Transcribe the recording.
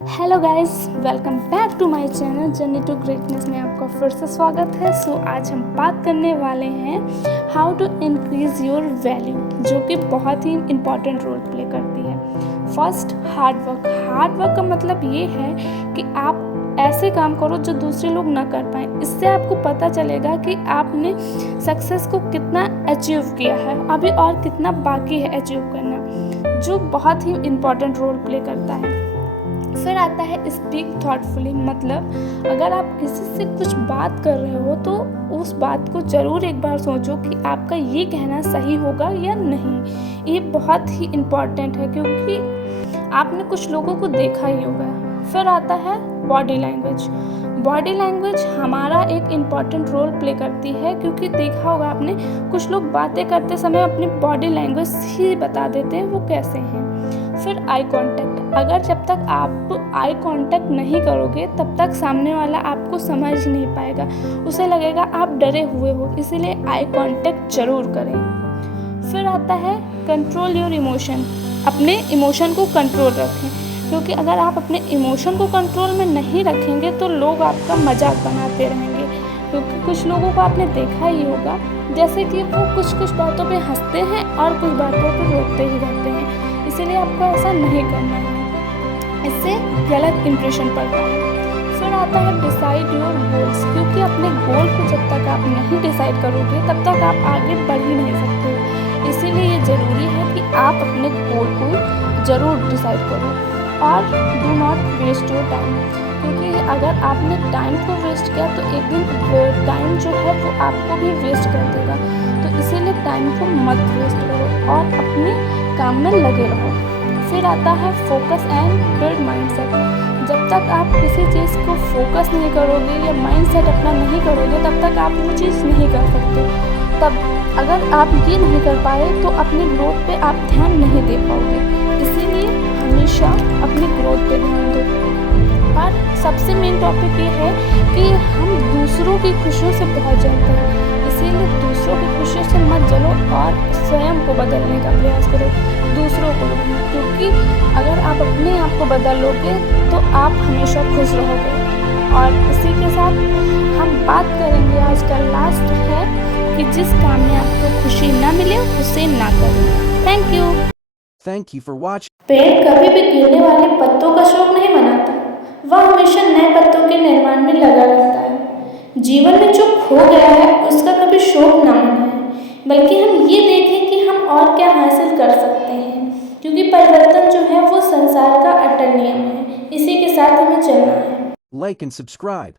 Hello guys, welcome back to my channel journey to greatness में आपका फिर से स्वागत है। आज हम बात करने वाले हैं how to increase your value, जो कि बहुत ही इम्पॉर्टेंट रोल प्ले करती है। फर्स्ट, हार्ड वर्क का मतलब ये है कि आप ऐसे काम करो जो दूसरे लोग ना कर पाएँ। इससे आपको पता चलेगा कि आपने सक्सेस को कितना अचीव किया है, अभी और कितना बाकी है अचीव करना, जो बहुत ही इम्पॉर्टेंट रोल प्ले करता है। फिर आता है स्पीक थॉटफुली, मतलब अगर आप किसी से कुछ बात कर रहे हो तो उस बात को ज़रूर एक बार सोचो कि आपका ये कहना सही होगा या नहीं। ये बहुत ही इम्पॉर्टेंट है क्योंकि आपने कुछ लोगों को देखा ही होगा। फिर आता है बॉडी लैंग्वेज हमारा एक इम्पॉर्टेंट रोल प्ले करती है, क्योंकि देखा होगा आपने कुछ लोग बातें करते समय अपनी बॉडी लैंग्वेज ही बता देते हैं वो कैसे हैं। फिर आई कांटेक्ट, अगर जब तक आप आई कांटेक्ट नहीं करोगे तब तक सामने वाला आपको समझ नहीं पाएगा, उसे लगेगा आप डरे हुए हो, इसीलिए आई कांटेक्ट जरूर करें। फिर आता है कंट्रोल योर इमोशन, अपने इमोशन को कंट्रोल रखें, क्योंकि अगर आप अपने इमोशन को कंट्रोल में नहीं रखेंगे तो लोग आपका मजाक बनाते रहेंगे। क्योंकि कुछ लोगों को आपने देखा ही होगा, जैसे कि वो कुछ बातों पे हंसते हैं और कुछ बातों पे रोते ही रहते हैं, इसीलिए आपको ऐसा नहीं करना है, इससे गलत इंप्रेशन पड़ता है। फिर आता है डिसाइड योर गोल्स, क्योंकि अपने गोल को जब तक आप नहीं डिसाइड करोगे तब तक आप आगे बढ़ ही नहीं सकते हो। इसीलिए ये ज़रूरी है कि आप अपने गोल को ज़रूर डिसाइड करो। और do not waste your time, क्योंकि अगर आपने टाइम को वेस्ट किया तो एक दिन टाइम जो है वो आपको भी वेस्ट कर देगा। तो इसीलिए टाइम को मत वेस्ट करो और अपने काम में लगे रहो। फिर आता है फोकस एंड बिल्ड माइंडसेट, जब तक आप किसी चीज़ को फोकस नहीं करोगे या माइंडसेट अपना नहीं करोगे तब तक आप वो चीज़ नहीं कर सकते। तब अगर आप ये नहीं कर पाए तो अपनी ग्रोथ पे आप ध्यान नहीं दे पाओगे, इसीलिए हमेशा अपनी ग्रोथ पे ध्यान दो। और सबसे मेन टॉपिक ये है कि हम दूसरों की खुशियों से बहुत जलते हैं, इसीलिए दूसरों की खुशियों से मत जलो और स्वयं को बदलने का प्रयास करो, दूसरों को नहीं। क्योंकि अगर आप अपने आप को बदलोगे तो आप हमेशा खुश रहोगे। और इसी के साथ हम बात करेंगे, आज का लास्ट है कि जिस काम में आपको खुशी ना मिले उसे ना करें। Thank you. Thank you for watching. पेड़ कभी भी गिरने वाले पत्तों का शोक नहीं मनाता, वह हमेशा नए पत्तों के निर्माण में लगा रहता है। जीवन में जो खो गया है उसका कभी शोक ना मनाएं, बल्कि हम ये देखें कि हम और क्या हासिल कर सकते हैं, क्योंकि परिवर्तन जो है वो संसार का अटल नियम है। इसी के साथ हमें चलना है। Like and subscribe.